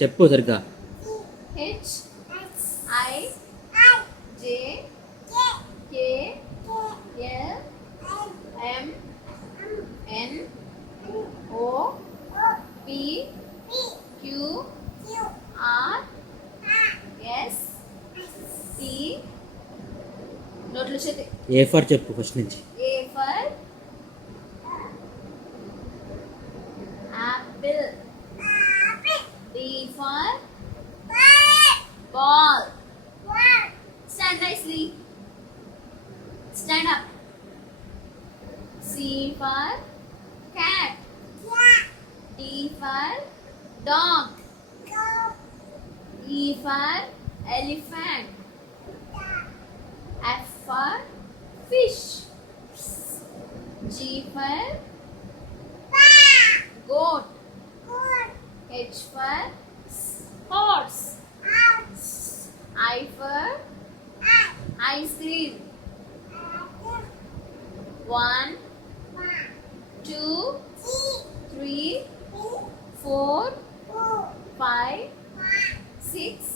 చెప్పు సరిగ్గా. H I J K L M N O P Q R S T. నోట్లు చేతి. A for చెప్పు ఫస్ట్ నుంచి. A for apple. B for ball. Stand nicely. Stand up. C for cat. D for dog. E for elephant. F for fish. G for goat. H for horse. I for ice cream. 1 2 3 4 5 6